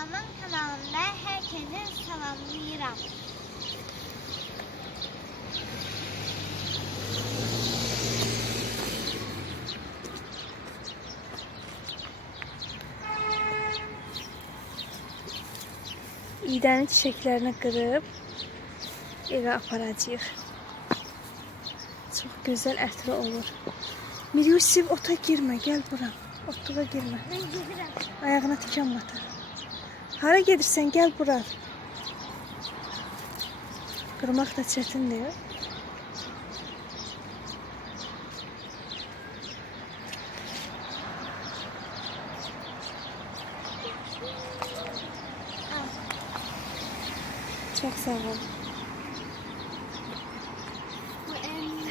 ablamın kanalında herkese selamlayıram. İğdənin çiçəklərini qırıb evə aparacağıq. Çox gözəl ətri olur. Mir Yusif ota girmə, gəl bura. Otluğa girmə. Ayağına tikan batar. Hara gedirsən, gəl bura. Qırmaq da çətindir. Çox sağ ol. Bu en...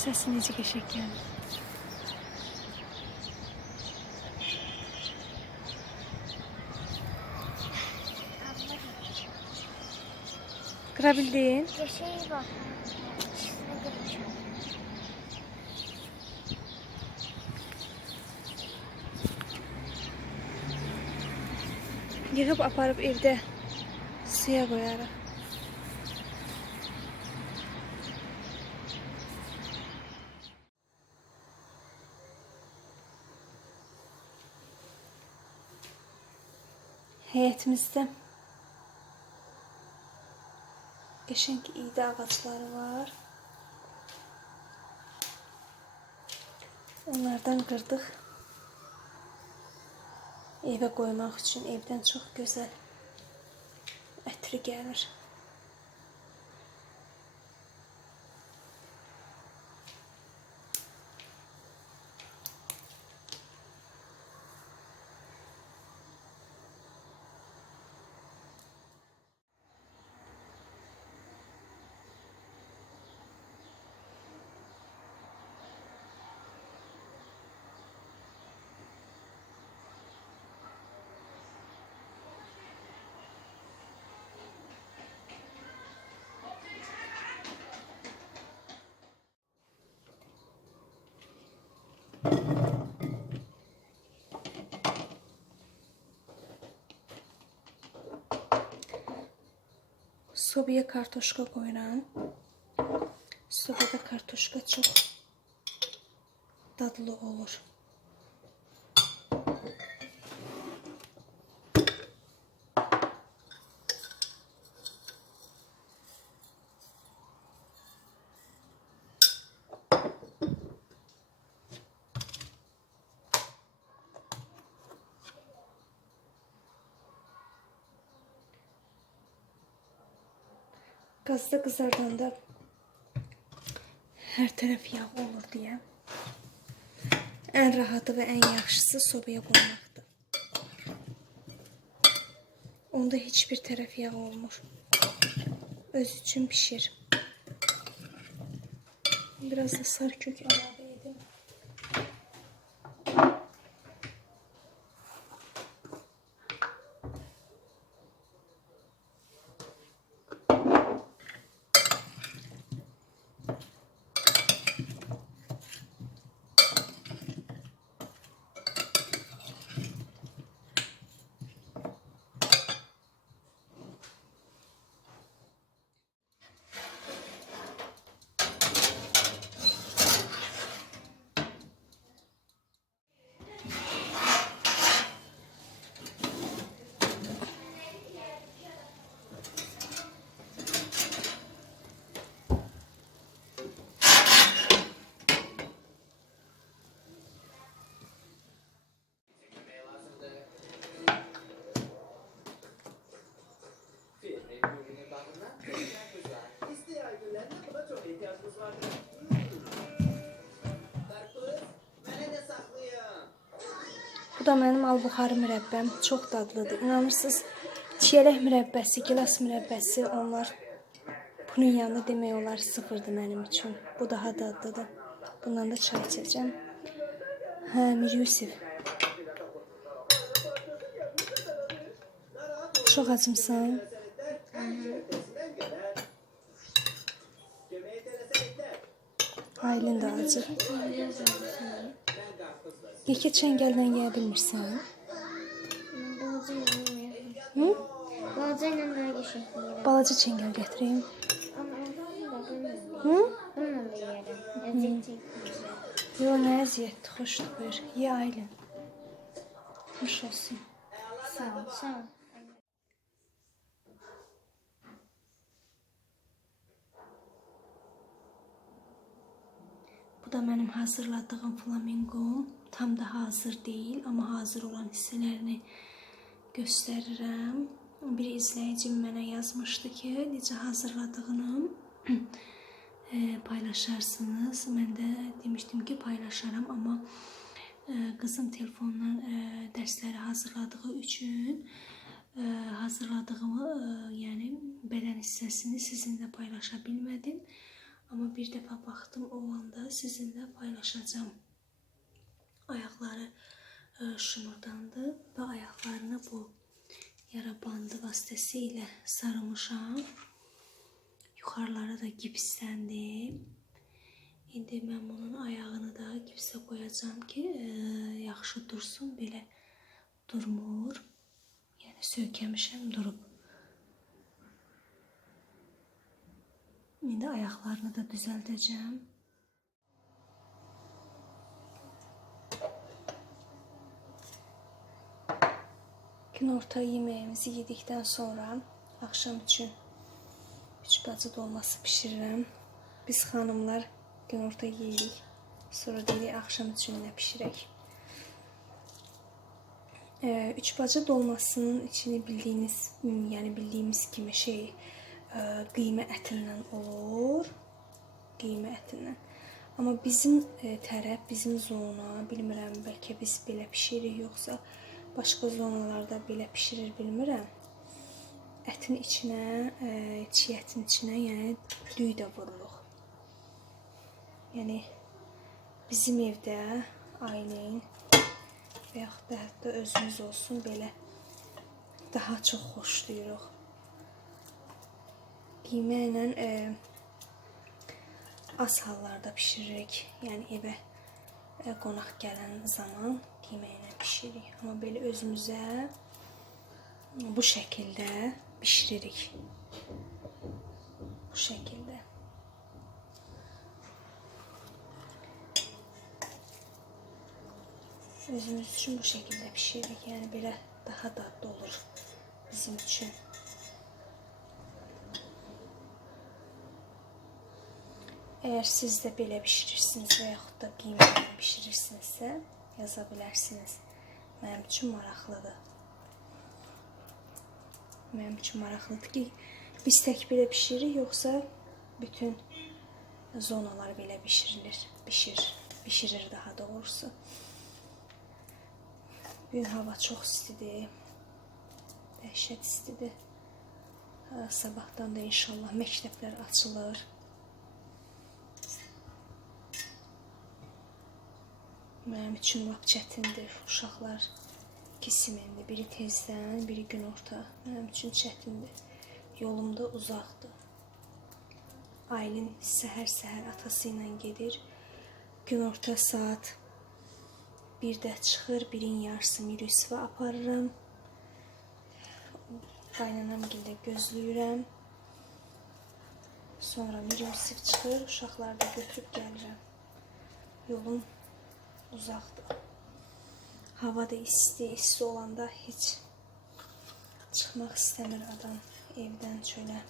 Quşların səsi necə qəşəng gəlir. Abla Qıra bildin? Yaşayı bak. Yığıb aparıb evdə suya qoyarıq. Həyətimizdə qəşəng iydə ağacları var. Onlardan qırdıq. Evə qoymaq üçün evdən çox gözəl ətri gəlir. Sobaya kartoşka koyuram. Sobada kartoşka çok dadlı olur. Gazda kızardığında her taraf yağ olur diye en rahatı ve en yaxşısı sobaya koymaqdır. Onda hiçbir taraf yağ olmur. Öz için pişir. Biraz da sarı kök ilave Bu da mənim albuxarı mürəbbəm. Çox dadlıdır. İnanırsınız? Çiyələk mürəbbəsi, gilas mürəbbəsi onlar bunun yanında demək olar sıfırdır mənim üçün. Bu daha dadlıdır. Bundan da çay içəcəm. Hə, Mir Yusif. Çox acımsan? Aylin də acı. Yekə çəngəldən yeyə bilmirsən? Hı? Balaca ile daha geçiyor. Balaca çəngəl gətirim. Hı? Bununla da çektim. Yo, nə əziyyətdir, xoşdur, buyur. Ye Aylin. Xoş olsun. Sağ ol. Sağ ol. Bu da mənim hazırladığım flaminqom. Tam da hazır deyil, amma hazır olan hissələrini göstərirəm. Bir izləyicim mənə yazmışdı ki, necə hazırladığını e, paylaşarsınız. Mən də demişdim ki, paylaşaram, amma e, qızım telefondan e, dərsləri hazırladığı üçün e, hazırladığımı, e, yəni bədən hissəsini sizinlə paylaşa bilmədim. Amma bir dəfə baxdım o anda sizinlə paylaşacağam. Ayaqları e, şumurdandı və ayaqlarını bu yara bandı vasitəsilə sarımışam. Yuxarıları da gipsləndi. İndi mən bunun ayağını da gipsə qoyacağam ki, e, yaxşı dursun. Belə durmur. Yəni söykəmişəm durub. İndi ayaqlarını da düzəldəcəm. Günorta yeməyimizi yedikdən sonra axşam üçün üç bacı dolması bişirirəm. Biz xanımlar günorta yeyirik. Sonra deyirik axşam üçün nə bişirək. Ee, üç bacı dolmasının içini bildiyiniz, yəni bildiyimiz kimi şey e, qıymə ətindən olur. Qıymə ətindən. Amma bizim e, tərəf, bizim zona, bilmirəm, bəlkə biz belə bişiririk, yoxsa başqa zonalarda belə bişirir, bilmirəm. Ətin içinə, e, çiy ətin içinə, yəni düy də vururuq. Yəni bizim evdə ailəyin və yaxud da hətta özümüz olsun belə daha çox xoşlayırıq. Qiymə ilə e, az hallarda bişiririk. Yəni evə e, qonaq gələn zaman ilə bişiririk. Amma belə özümüzə bu şəkildə bişiririk. Bu şəkildə. Özümüz üçün bu şəkildə bişiririk. Yəni belə daha dadlı olur bizim üçün. Eğer siz de belə bişirirsiniz və da qiymətlə bişirirsinizsə, yaza bilərsiniz. Mənim üçün maraqlıdır. Mənim üçün maraqlıdır ki, biz tək belə bişiririk, yoxsa bütün zonalar belə bişirilir, bişir, bişirir daha doğrusu. Gün hava çox istidir. Dəhşət istidir. Sabahdan da inşallah məktəblər açılır. Mənim üçün lap çətindir. Uşaqlar kisimindir. Biri tezdən, biri günorta. Mənim üçün çətindir. Yolum da uzaqdır. Aylin səhər-səhər atası ilə gedir. Günorta saat 1-də çıxır, birin yarısı Mirüsvə aparıram. Qaynanam gildə gözləyirəm. Sonra Mirüsv çıxır, uşaqları da götürüb gəlirəm. Yolum uzaqdır. Hava da isti, isti olanda heç çıxmaq istəmir adam evdən çölə.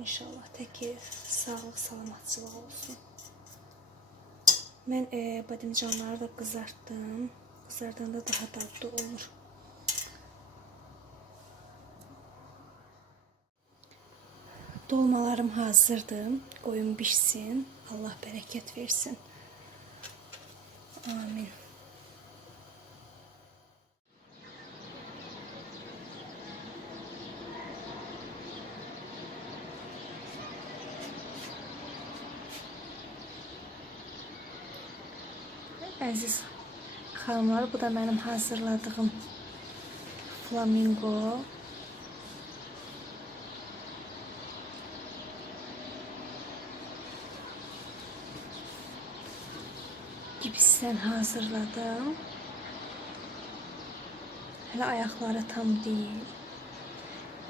İnşallah tək ki sağlıq, salamatçılıq olsun. Mən e, bademcanları da qızartdım. Qızardanda daha dadlı olur. Dolmalarım hazırdır. Qoyun bişsin. Allah bərəkət versin. Amin. Əziz xanımlar, bu da mənim hazırladığım flamingo. Gipsdən hazırladım. Hələ ayaqları tam deyil.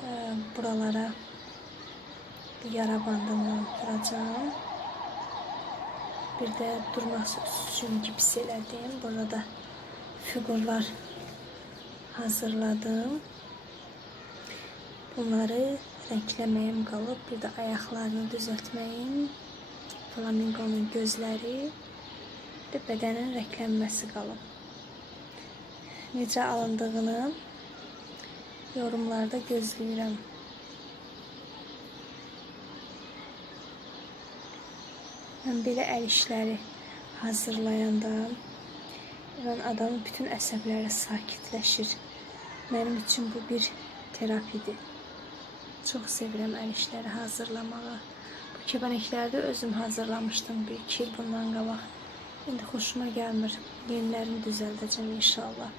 Ee, buralara bu yara bandından vuracağım. Bir də durması üçün gips elədim. Burada da figurlar hazırladım. Bunları rəngləməyim qalıb. Bir də ayaqlarını düzəltməyim. Flamingonun gözləri və bədənin rənglənməsi qalıb. Necə alındığını yorumlarda gözləyirəm. Mən belə əl işləri hazırlayanda mən adamın bütün əsəbləri sakitləşir. Mənim üçün bu bir terapidir. Çox sevirəm əl işləri hazırlamağı. Bu kəpənəkləri də özüm hazırlamışdım bir iki il bundan qabaq. İndi xoşuma gəlmir. Yenilərini düzəldəcəm inşallah.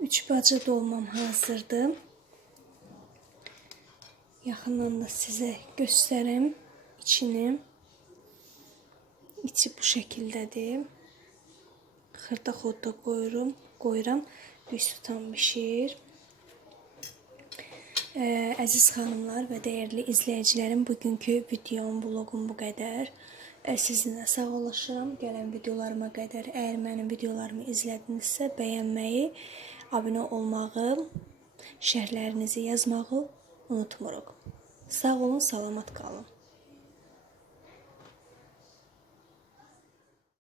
Üç bacı dolmam hazırdır. Yaxından da sizə göstərim içini. İçi bu şəkildədir. Xırda xodda qoyuram, qoyuram. Bir tutam bişir. Ee, əziz xanımlar və dəyərli izləyicilərim, bugünkü videom, vloqum bu qədər. Ee, Sizinlə sağollaşıram. Gələn videolarıma qədər əgər mənim videolarımı izlədinizsə, bəyənməyi, abunə olmağı, şərhlərinizi yazmağı unutmuruq. Sağ olun, salamat qalın.